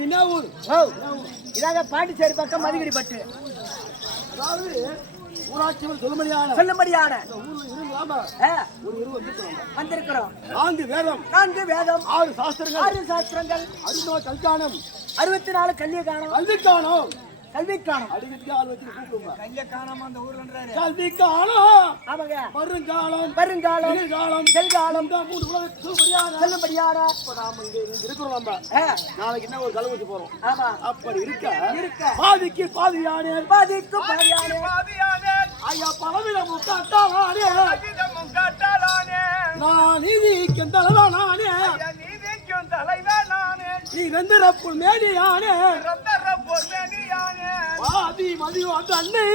இது என்ன ஊர்? இதாக பாண்டிச்சேரி பக்கம் மதிகிரி பட்டு. அதாவது ஊராட்சி சொல்லும்படியான வந்திருக்கிறோம். 4 வேதம் 6 சாஸ்திரங்கள் 60 கல்யாணம் 64 கல்யாணம் கல்விக்கானம் அடிக்கடி ஆள் வச்சு கூப்பிடுங்க. கல்யாணம் அந்த ஊர்லன்றாரு. கல்விக்கானம் ஆமாங்க. வருங்காலம் செல்காலம் இந்த 3 உலகத்துக்கு சொல்லும்படியான இப்ப நாம இங்க இருக்கிறோம். நம்ம நாளைக்கு என்ன ஒரு கலவு வச்சு போறோம். ஆமா. அப்படி இருக்க பாதிக்கு பாதியானே ஐயா பலவிட முக்காட்டானே நான் நீதிக்கும் தலைவனானே நீ வெந்திரப்புள் மேனியானே பாதி மதியம் அந்த அன்னை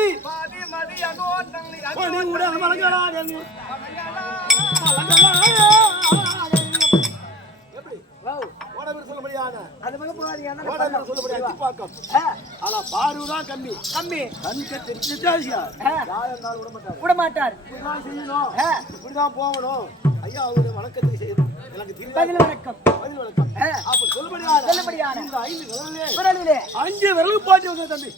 பணி உடல் மலங்களானே விடமாட்டார். இப்படிதான் போகணும். ஐயா அவருடைய வணக்கத்தை செய்து பதில் வணக்கம். சொல்லுபடியான 5 விரல் பாட்டி வந்து தம்பி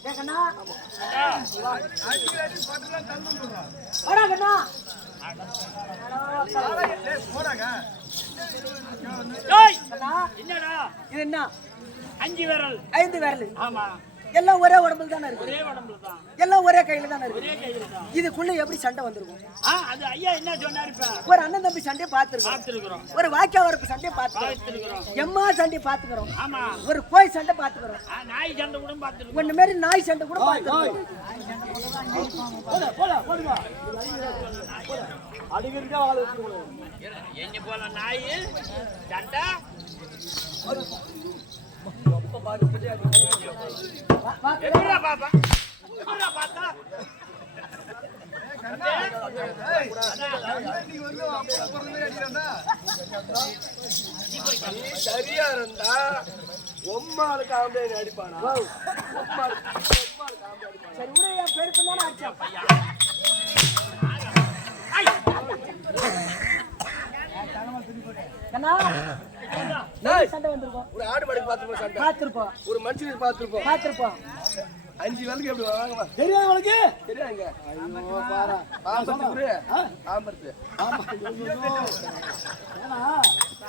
இது என்ன 5 விரல் 5 விரல். ஆமா. எல்லாம் ஒரே உடம்புல தானே இருக்கு. ஒரே உடம்புல தான். எல்லாம் ஒரே கையில தானே இருக்கு. ஒரே கையில தான். இதுக்குள்ள எப்படி சண்டை வந்திருக்கும்? அது ஐயா என்ன சொன்னாரு இப்ப? ஒரு அண்ணன் தம்பி சண்டையை பார்த்திருக்கோம். ஒரு வாக்கிய வரப்பு சண்டையை பார்த்திருக்கோம். எம்மா சண்டையை பார்த்துக்கிறோம். ஆமா. ஒரு கோய் சண்டை பார்த்துக்கிறோம். நாய் சண்டை கூட பார்த்துக்கிறோம். ஒண்ணு மாதிரி நாய் சண்டை கூட பார்த்துக்கிறோம். அடிக்கடிக்கா ஆள் வச்சுக்கணும். என்ன போல நாய் சண்டை பாப்பா பார்த்தா சரியா இருந்தா ஒம்மாளுக்கு ஆம்பளை அடிப்பானா? சரி உடைய என் பெருப்பு தானே ஆச்சா? சண்டை வந்திருக்கோம். ஒரு ஆடு மாடு பார்த்திருப்போம். ஒரு மனுஷனுக்கு பார்த்திருப்போம். 5 வேலைக்கு எப்படி வாங்க தெரியாது உனக்கு தெரியாதுங்க.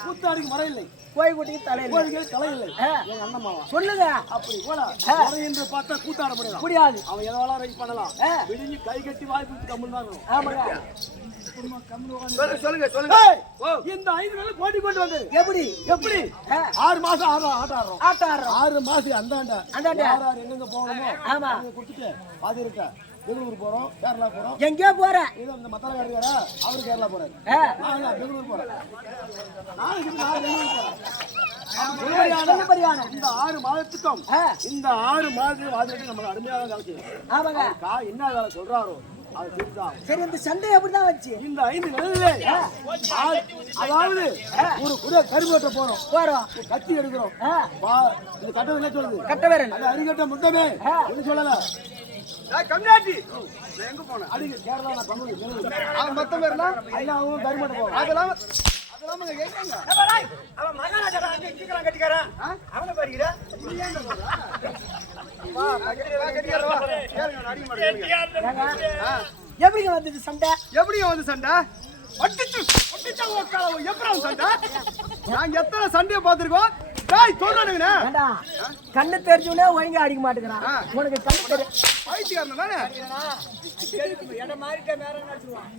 கூத்தாடிக்கு மரம் இல்லை, கோயிலுக்கு தலையில்லை. எங்க அண்ணம்மாவா சொல்லுங்க. அப்படி போல என்று பார்த்தா கூத்தாட முடியாது. அவன் எதவாலாம் ரைட் பண்ணலாம். விடிஞ்சு கை கட்டி வாய் பிடிச்சி கம்முன்னு ஆமாங்க. சொல்லுங்க. இந்த 5 நாள் போட்டி கொண்டு வந்தது எப்படி 6 மாசம் ஆட்டம் ஆடுறோம். 6 மாசம் அந்தாண்ட யார் எங்க போகணுமோ ஆமா கொடுத்துட்டு பாதி இருக்க பெங்களூர் போறோம், கேரளா போறோம். எங்கேயோ போற இது இந்த மத்தால இருக்காரா அவரு கேரளா போறாரு. நான் பெங்களூர் போறேன். இந்த 6 மாதத்துக்கும் இந்த 6 மாதத்துக்கு வாதிட்டு நம்ம அருமையாக வேலை செய்யணும். ஆமாங்க. என்ன வேலை சொல்றாரோ அது தெரிஞ்சுதான். சரி இந்த சண்டை எப்படிதான் வச்சு இந்த 5 நிலையிலே அதாவது ஒரு குதிரை கருவேட்ட போறோம், கத்தி எடுக்கிறோம். இந்த கட்டை என்ன சொல்லுது? கட்டவேரன். அது அரிகட்ட முத்தமே ஒண்ணு சொல்லல. கம்னாட்டி எங்க போன அடிங்க கேரளா நான் பங்கு மொத்தம் பேர்லாம் ஐயாவும் கருவேட்ட போறோம். அதெல்லாம் கேட்காங்க. அவன் மகாராஜா அங்க சீக்கிரம் கட்டிக்கறான். அவனை பாருங்கடா. நீ ஏன் சொல்றா? வா கட்டிக்கறவா. கேளுங்க அடி மாட்டேங்க. எப்படிங்க வந்தது சண்டை? அடிச்சு உக்கால எப்பறம் சண்டை? நாங்க எத்தனை சண்டையை பார்த்திருக்கோம். டேய் சொல்றேனுங்க. ஏண்டா கண்ணு தெரிஞ்சவனே ஒழுங்கா அடிக்க மாட்டேங்கறான். உனக்கு கண்ணு தெரியும். பைத்தியக்காரன் தானே. எட மாறிட்ட மேல நடிச்சுவான்.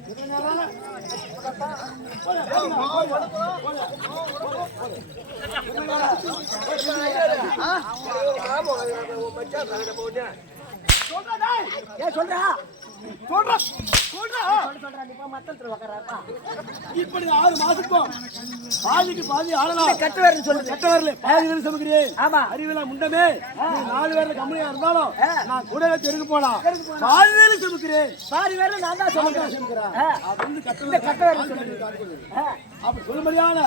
இப்படி 6 மாசத்துக்கும் பாதிக்கு பாதி ஆளலாம். கட்டவேரன் சொல்லுது. கட்டவேரல பாதி வேலை சமைக்கிறேன். ஆமா. அறிவில முண்டமே நீ 4 பேர்ல கம்மியா இருந்தாலும் நான் கூட தெருக்கு போலாம். பாதி வேலை சமைக்கிறேன். பாதி வேலை நான் தான் சமைக்கிறேன். அது வந்து கட்டவேரன் சொல்லுது. அப்படி சொல்லும்படியான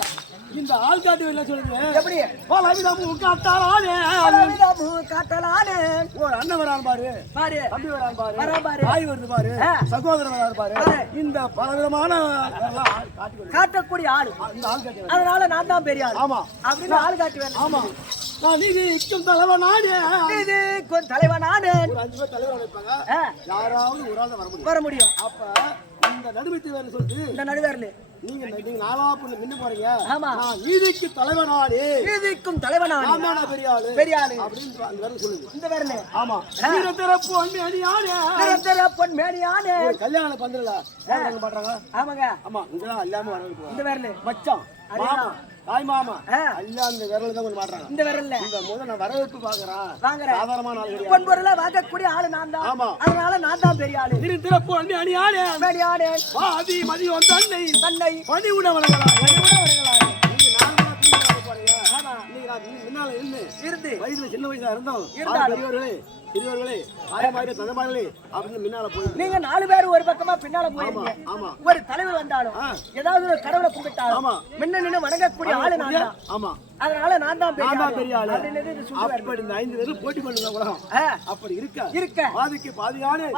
இந்த ஆள்காட்டு என்ன சொல்லுங்க எப்படி பலவிதமு காட்டாளானே பலவிதமு காட்டலானே ஒரு அண்ணன் வரான் பாரு பாரு தம்பி வரான் பாரு வரான் பாரு தாய் வருது பாரு சகோதரன் வரான் பாரு இந்த பலவிதமான காட்டக்கூடிய ஆளு இந்த ஆள்காட்டு அதனால நான் தான் பெரிய ஆளு ஆமா அப்படின்னு ஆளு காட்டுவேன் ஆமா நான் நீதிக்கும் தலைவன் நானே நீதிக்கும் தலைவன் நானே ஒரு 5 பேர் தலைவர் இருப்பாங்க யாராவது ஒரு ஆள் வர முடியும் அப்ப இந்த நடுவீட்டு வேலை சொல்லிட்டு இந்த நடுவேர்ல நீங்க நாலா பொண்ணு நின்னு போறீங்க ஆமா நான் நீதிக்கு தலைவனானே நீதிக்கும் தலைவனானே ஆமாடா பெரிய ஆளு அப்படின்னு அந்த வேலை சொல்லுங்க இந்த வேறல ஆமா நிரந்தரப்பு அண்ணியானே நிரந்தரப்பு அண்ணியானே கல்யாண பந்தல்ல யாரங்க பாடுறாங்க ஆமாங்க ஆமா இங்கலாம் எல்லாமே வரவேற்பு இந்த வேறல மச்சான் மாமா தாய் மாமா எல்லாம் அந்த விரல் தான் கொஞ்சம் மாட்றாங்க இந்த விரல்ல இந்த முதல்ல நான் வரவேற்பு பாக்குறேன் சாதாரணமான ஆளு கிடையாது பொன்பொருளை வாங்கக்கூடிய ஆளு நான் தான் ஆமா அதனால நான் தான் பெரிய ஆளு நிரந்தரப்பு அண்ணியானே அண்ணியானே பாதி மதியம் தன்னை தன்னை பணி உணவனங்களா இருந்து வயசுல சின்ன வயசா இருந்தோம் பெரியவர்களே ஆயமாயிரம் தந்தமார்களே அப்படின்னு முன்னால போய் நீங்க 4 பேர் ஒரு பக்கமா பின்னால போயிருங்க ஆமா ஒரு தலைவர் வந்தாலும் ஏதாவது ஒரு கடவுளை கும்பிட்டாலும் முன்ன நின்னு வணங்கக்கூடிய ஆளு நான் தான் ஆமா அதனால நான் தான் பெரிய ஆளு அப்படி இந்த 5 பேரும் போட்டி பண்ணுங்க உலகம் அப்படி இருக்க பாதிக்கு பாதியானே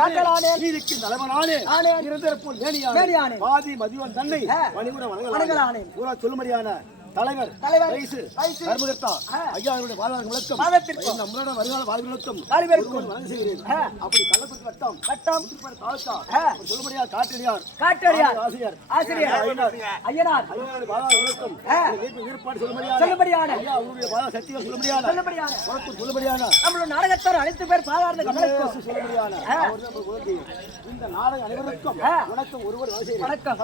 காட்டலானே நீதிக்கு தலைவனானே நிரந்தரப்போல் மேனியானே பாதி மதிவன் தன்னை பணிவுட வணங்கலானே பூரா சொல்லும்படியான தலைவர் ரைசு கர்மகர்த்தா ஐயாவுடைய வாழ்வாளர் விளக்கம் நம்மளோட வருகால வாழ்விளக்கம் வணங்க செய்கிறேன் அப்படி கள்ளக்குடி வட்டம் சொல்லும்படியா காட்டடியார் ஆசிரியர் ஐயனார் வாழ்வாளர் விளக்கம் ஏற்பாடு சொல்லும்படியான ஐயா அவருடைய வாழ்வாளர் சத்தியம் சொல்லும்படியான நம்மளோட நாடகத்தார் அனைத்து பேர் சாதாரண சொல்லும்படியான இந்த நாடக அனைவருக்கும் வணக்கம் ஒருவர் வணக்கம்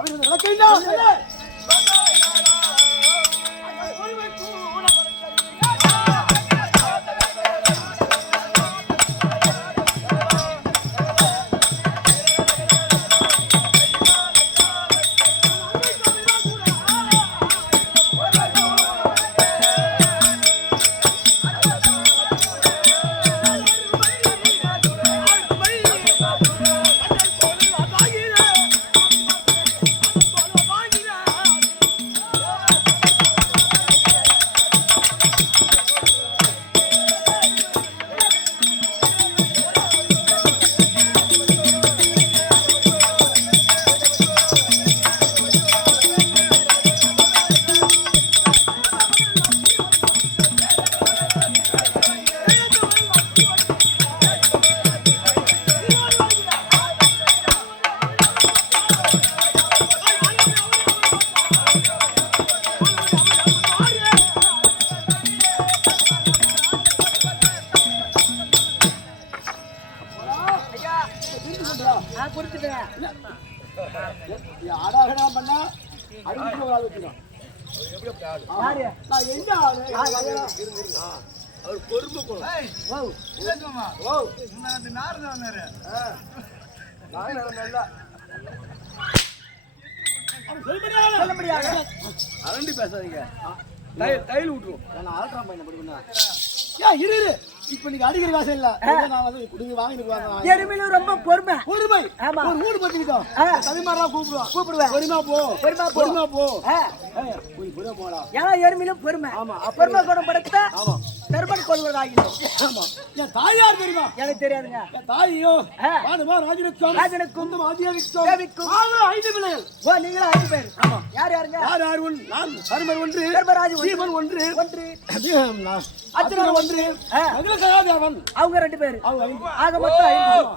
ஆடாகடா பண்ணா அடிச்சு ஒரு ஆள் வச்சுக்கணும் நான் என்ன ஆளு அவர் பொறுமை அரண்டி பேசாதீங்க தையல் விட்டுருவோம் நான் ஆல்ட்ராம் பையனை படிக்கணும் இரு இப்ப நீங்க அடிக்கிற காசு இல்ல நான் வந்து நீங்க வாங்கிட்டு எருமையில ரொம்ப பொறுமை ஆமா ஒரு ஊடு பத்திக்கிட்டோம் தனிமாரா கூப்பிடுவேன் பொறுமா போ போடா ஏன்னா எருமையில பொறுமை ஆமா பொறுமை குணப்படுத்த ஆமா தர்மன் கொள்வதாகிடும் ஆமா என் தாயார் தெரியுமா எனக்கு தெரியாதுங்க என் தாயோ பாடுமா ராஜனுக்கும் ஆதியாவிக்கும் 5 பிள்ளைகள் ஓ நீங்களா 5 பேர் ஆமா யாருங்க யார் ஒன்று நான் தர்மர் ஒன்று தர்மராஜ் சீமன் ஒன்று அர்ஜுனன் ஒன்று அகிலசகாதேவன் அவங்க 2 பேர் ஆக மொத்தம் 5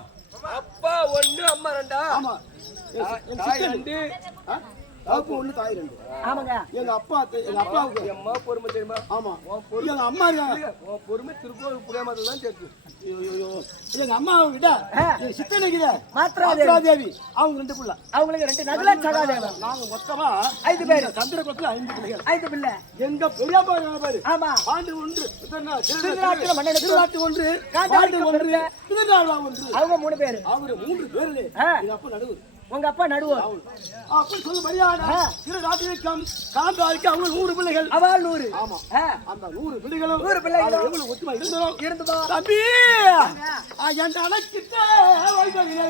அப்பா 1 அம்மா 2 ஆமா தாய் 2 அப்பா 1 தாய் 2 ஆமாங்க எங்க அப்பாவுக்கு அம்மா பொறுமை தெரியுமா ஆமா எங்க அம்மா இருக்காங்க பொறுமை திருப்பூர் புரியமாதல தான் தெரியும் ஐயோ எங்க அம்மா கிட்ட சித்தனை கிட்ட மாத்ராதேவி அவங்க 2 புள்ள அவங்களுக்கு 2 நகுல சகாதேவன் நாங்க மொத்தமா 5 பேர் சந்திரகுலத்துல 5 பிள்ளைகள் 5 பிள்ளை எங்க பெரியப்பா பாரு ஆமா ஆண்டு ஒன்று திருநாட்டுல மன்னன் திருநாட்டு ஒன்று காண்டாண்டு ஒன்று திருநாளா ஒன்று அவங்க 3 பேர் அவங்க 3 பேர்ல எங்க அப்பா நடுவு உங்க அப்பா நடுவர் அப்படி சொல்ல மரியாதை திரு ராஜேக்கம் காந்தாருக்கு அவங்க 100 பிள்ளைகள் அவள் 100 ஆமா அந்த 100 பிள்ளைகளும் 100 பிள்ளைகளும் எவ்வளவு ஒத்துமா இருந்ததோ தம்பி என் அணைக்கிட்ட வைக்கவில்லை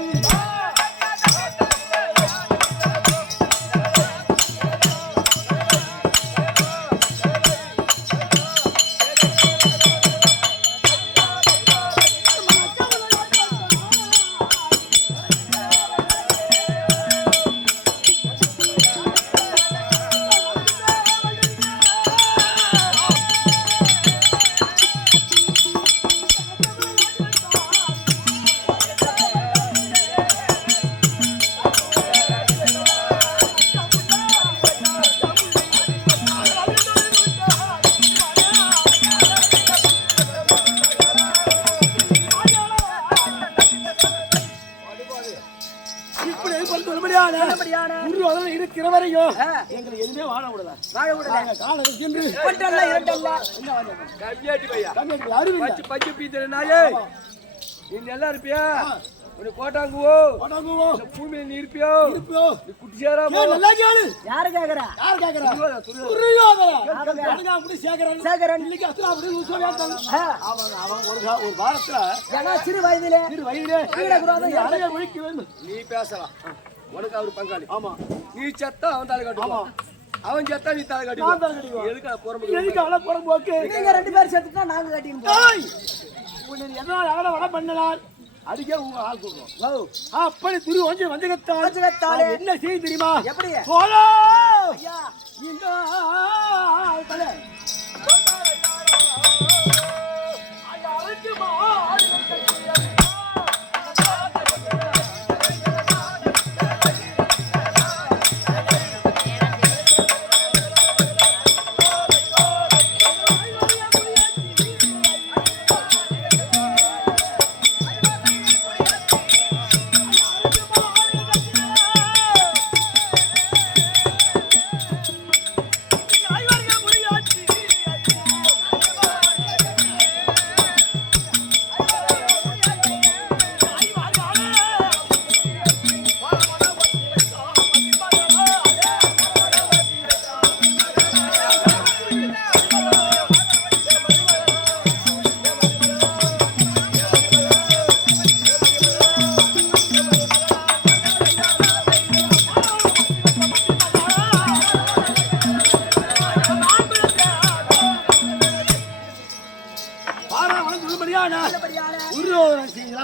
சொல்லும்படியான துரியோதனன் இருக்கிற வரையும் எங்களை எதுவுமே வாழ விடல. வாழ விடல. காலம் சென்று ஒன்றல்ல இரண்டல்ல கம்மியாட்டி பையா பச்சை பச்சை பீத்தல நாயே நீ நல்லா இருப்பியா உனக்கு கோட்டாங்குவோ பூமியில நீ இருப்பியோ நீ குட்டி சேராமோ நல்லா கேளு. யாரு கேக்குறா? யார் கேக்குறா? சேகரன் இன்னைக்கு அஸ்லா அப்படி சொல்லிட்டாங்க. அவன் ஒரு வாரத்துல ஏன்னா சிறு வயதிலே அறைய ஒழிக்க வேண்டும். நீ பேசலாம் உனக்கு அவரு பங்காளி. ஆமா நீ செத்தா அவன் தாலி கட்டுவான் அவன் செத்தா நீ தாலி கட்டுவான். எதுக்கு புறம்பு எதுக்கு அவளை புறம்போக்கு? நீங்க 2 பேர் சேர்த்துட்டா நாங்க கட்டிடுவோம். எதனால வட பண்ணலாம் அதுக்கே உங்க ஆள் சொல்றோம். அப்படி துரியோதனன் வஞ்சகத்தால் என்ன செய்ய தெரியுமா? எப்படி? போலோ ஐயா இந்த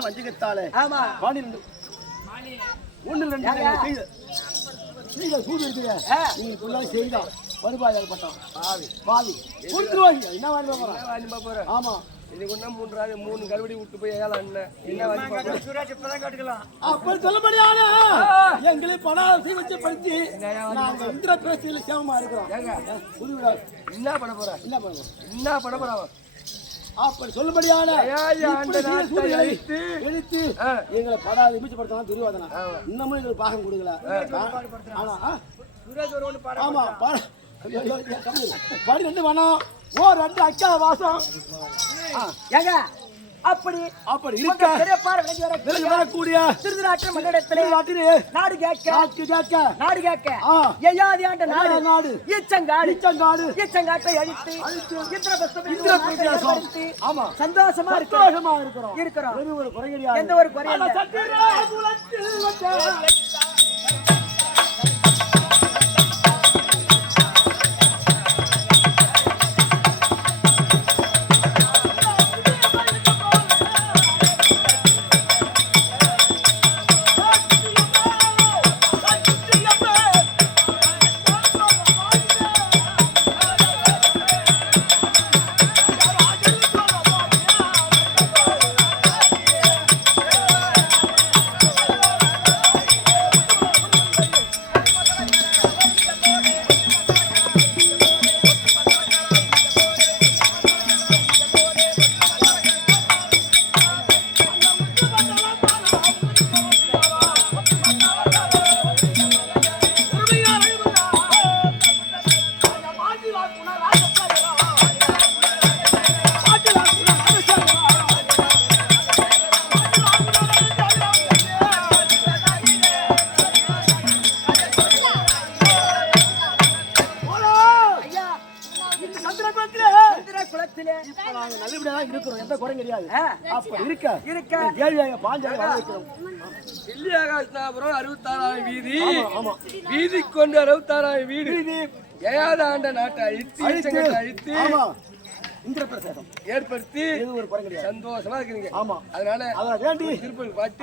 வஞ்சகத்தாலே ஆமா 12 சூடு இருக்கு. நீங்க ஃபுல்லாக செய்தா வருபாய் பட்டம் பாவி என்ன வாங்கி போறேன்? ஆமா இன்னைக்கு ஒண்ணா 3 கருவடி விட்டு போய் ஏழை அண்ணன் என்ன அப்ப சொல்லபடியான எங்களை பணம் வச்சு படிச்சு நாங்க இந்திர பேசியில சேவமா இருக்கிறோம். என்ன பண்ண போற என்ன பண்ண போற அப்படி சொல்லபடியான எழுத்து எங்களை படாது மிச்சப்படுத்தலாம் துரியோதனன். இன்னமும் எங்களுக்கு பாகம் கொடுக்கல. ஆமா படி 2 வேணும். 2 அக்கா வாசம் ஏங்க அப்படி இருக்க விலகி வரக்கூடிய திருநாட்டு மன்னிடத்திலே நாடு கேட்க எய்யாதியாண்ட நாடு ஈச்சங்காட்டை அழித்து இந்திரபிரஸ்தத்தை ஆமா சந்தோஷமா இருக்கிறோம். ஒரு குறை கிடையாது. எந்த ஒரு குறையும் வீதி கொண்டு 66 வீடு ஏழாண்ட நாட்டை அழித்து ஏற்படுத்தி சந்தோஷமா இருக்கிறீங்க. அதனால திருப்பதி பாட்டு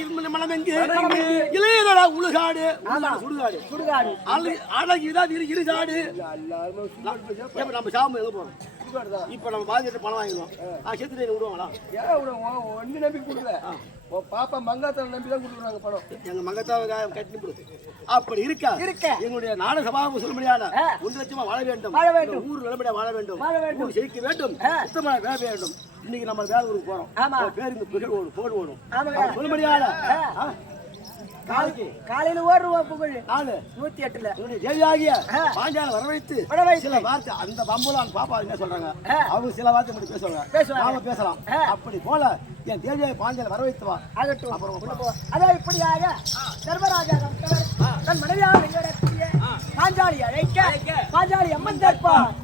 இருந்த மனம் எங்கு இளையதடா உழுகாடு சுடுகாடு சுடுகாடு அழகிதான் இருகாடு நம்ம சாமி எங்க போறோம் இப்ப நம்ம பாதிட்டு பணம் வாங்கிடுவோம் சேர்த்துட்டு விடுவாங்களா ஒன்னு நம்பி கொடுக்கல பாப்பா மங்காத்தாவை நம்பி தான் கொடுக்குறாங்க பணம் எங்க மங்கத்தாவை கட்டி கொடுத்து அப்படி இருக்கா எங்களுடைய நாடு சபாவை சொல்ல முடியாத 1 லட்சமா வாழ வேண்டும் ஊர் நல்லபடியா வாழ வேண்டும் ஊர் செழிக்க வேண்டும் சுத்தமான வேலை வேண்டும் இன்னைக்கு நம்ம வேலை ஊருக்கு போறோம் பேருந்து புகழ் போடு ஓடும் சொல்ல முடியாத காலையில ஓடுவோம் புகழ் 108ல தேவியாகிய பாஞ்சால வரவைத்து சில வார்த்தை அந்த பம்புலான் பாப்பா என்ன சொல்றாங்க அவங்க சில வார்த்தை மட்டும் பேசுவாங்க நாம பேசலாம் அப்படி போல என் தேவியாகி பாஞ்சால வரவைத்து வா ஆகட்டும் அப்புறம் அதான் இப்படியாக சர்வராஜா தன் மனைவியாக பாஞ்சாலி அழைக்க பாஞ்சாலி அம்மன் தற்பார்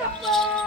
அப்பா